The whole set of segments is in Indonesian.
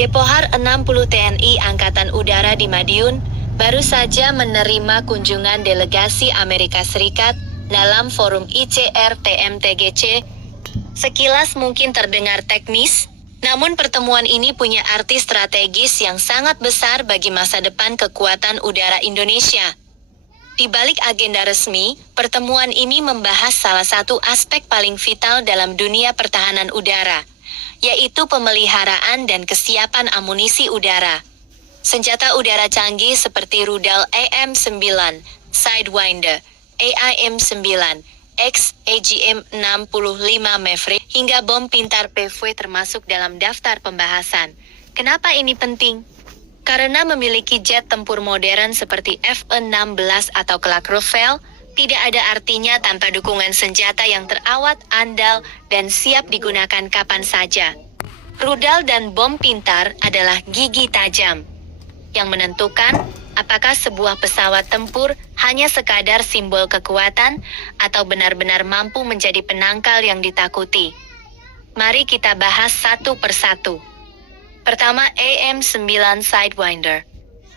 Depohar 60 TNI Angkatan Udara di Madiun baru saja menerima kunjungan delegasi Amerika Serikat dalam forum ICRTMTGC. Sekilas mungkin terdengar teknis, namun pertemuan ini punya arti strategis yang sangat besar bagi masa depan kekuatan udara Indonesia. Di balik agenda resmi, pertemuan ini membahas salah satu aspek paling vital dalam dunia pertahanan udara, yaitu pemeliharaan dan kesiapan amunisi udara. Senjata udara canggih seperti rudal AM-9, Sidewinder, AIM-9, X, AGM-65 Maverick, hingga bom pintar PV termasuk dalam daftar pembahasan. Kenapa ini penting? Karena memiliki jet tempur modern seperti F-16 atau kelak Rafale, tidak ada artinya tanpa dukungan senjata yang terawat, andal, dan siap digunakan kapan saja. Rudal dan bom pintar adalah gigi tajam yang menentukan apakah sebuah pesawat tempur hanya sekadar simbol kekuatan atau benar-benar mampu menjadi penangkal yang ditakuti. Mari kita bahas satu persatu. Pertama, AM-9 Sidewinder.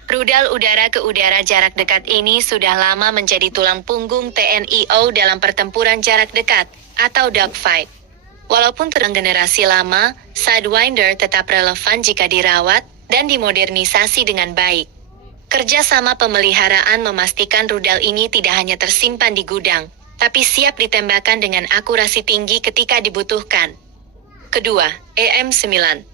Rudal udara ke udara jarak dekat ini sudah lama menjadi tulang punggung TNI AU dalam pertempuran jarak dekat atau dogfight. Walaupun generasi lama, Sidewinder tetap relevan jika dirawat dan dimodernisasi dengan baik. Kerjasama pemeliharaan memastikan rudal ini tidak hanya tersimpan di gudang, tapi siap ditembakkan dengan akurasi tinggi ketika dibutuhkan. Kedua, AM-9.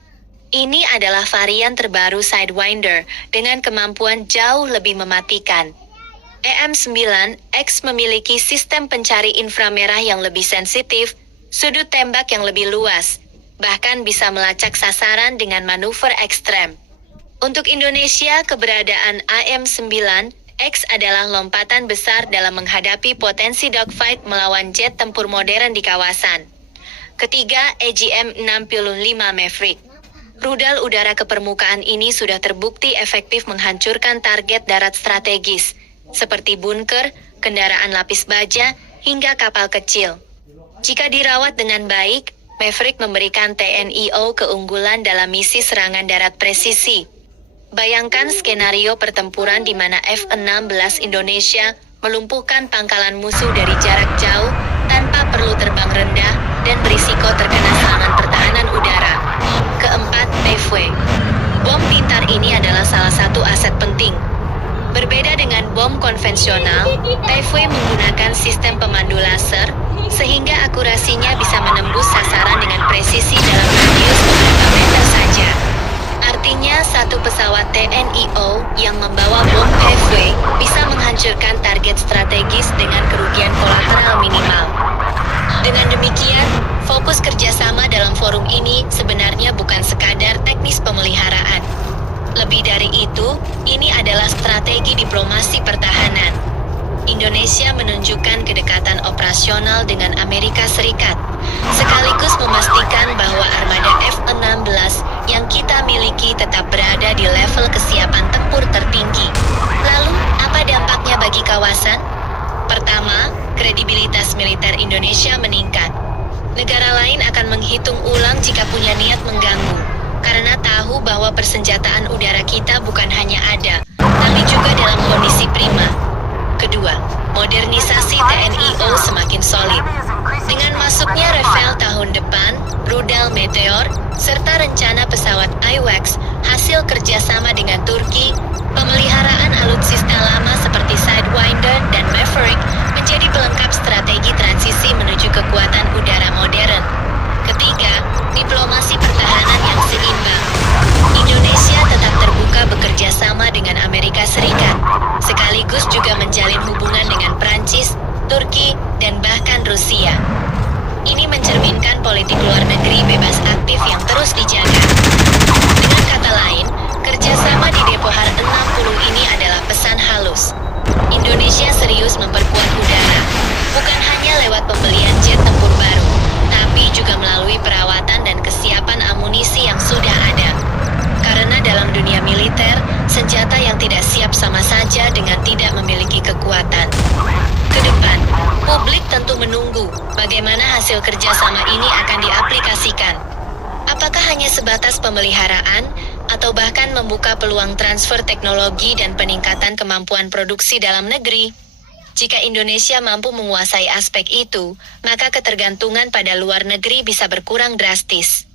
Ini adalah varian terbaru Sidewinder dengan kemampuan jauh lebih mematikan. AM-9X memiliki sistem pencari inframerah yang lebih sensitif, sudut tembak yang lebih luas, bahkan bisa melacak sasaran dengan manuver ekstrem. Untuk Indonesia, keberadaan AM-9X adalah lompatan besar dalam menghadapi potensi dogfight melawan jet tempur modern di kawasan. Ketiga, AGM-65 Maverick. Rudal udara ke permukaan ini sudah terbukti efektif menghancurkan target darat strategis, seperti bunker, kendaraan lapis baja, hingga kapal kecil. Jika dirawat dengan baik, Maverick memberikan TNI AU keunggulan dalam misi serangan darat presisi. Bayangkan skenario pertempuran di mana F-16 Indonesia melumpuhkan pangkalan musuh dari jarak jauh tanpa perlu terbang rendah dan berisiko terkena serangan pertahanan udara. Keempat, PV. Bom pintar ini adalah salah satu aset penting. Berbeda dengan bom konvensional, PV menggunakan sistem pemandu laser, sehingga akurasinya bisa menembus sasaran dengan presisi dalam radius beberapa meter saja. Artinya, satu pesawat TNI AU yang membawa bom PV bisa menghancurkan target strategis dengan kerugian kolateral minimal. Dengan demikian, fokus kerjasama dalam forum ini sebenarnya bukan sekadar teknis pemeliharaan. Lebih dari itu, ini adalah strategi diplomasi pertahanan. Indonesia menunjukkan kedekatan operasional dengan Amerika Serikat, sekaligus memastikan bahwa armada F-16 yang kita miliki tetap berada di level kesiapan tempur tertinggi. Lalu, apa dampaknya bagi kawasan? Pertama, kredibilitas militer Indonesia meningkat. Negara lain akan menghitung ulang jika punya niat mengganggu, karena tahu bahwa persenjataan udara kita bukan hanya ada, tapi juga dalam kondisi prima. Kedua, modernisasi TNI AU semakin solid. Dengan masuknya Rafale tahun depan, rudal Meteor, serta rencana pesawat AWACS hasil kerjasama dengan Turki, pemeliharaan alutsista lama seperti Sidewinder dan Maverick menjadi pelengkap strategi transisi menuju kekuatan udara modern. Ketiga, diplomasi pertahanan yang seimbang. Indonesia tetap terbuka bekerja sama dengan Amerika Serikat, sekaligus juga menjalin hubungan dengan Prancis, Turki, dan bahkan Rusia. Ini mencerminkan politik luar negeri bebas aktif yang terus dijaga. Dengan kata lain, kerjasama di Depohar 60 ini adalah pesan halus. Indonesia serius memperkuat udara, bukan hanya lewat pembelian jet tempur baru, tapi juga melalui perawatan dan kesiapan amunisi yang sudah ada. Karena dalam dunia militer, senjata yang tidak siap sama saja dengan tidak memiliki kekuatan. Kedepan, publik tentu menunggu bagaimana hasil kerjasama ini akan diaplikasikan. Apakah hanya sebatas pemeliharaan atau bahkan membuka peluang transfer teknologi dan peningkatan kemampuan produksi dalam negeri. Jika Indonesia mampu menguasai aspek itu, maka ketergantungan pada luar negeri bisa berkurang drastis.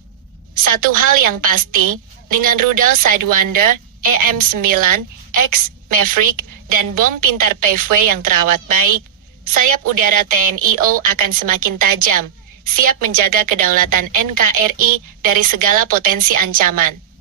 Satu hal yang pasti, dengan rudal Sidewinder, EM-9, X, Maverick, dan bom pintar PV yang terawat baik, sayap udara TNI AU akan semakin tajam, siap menjaga kedaulatan NKRI dari segala potensi ancaman.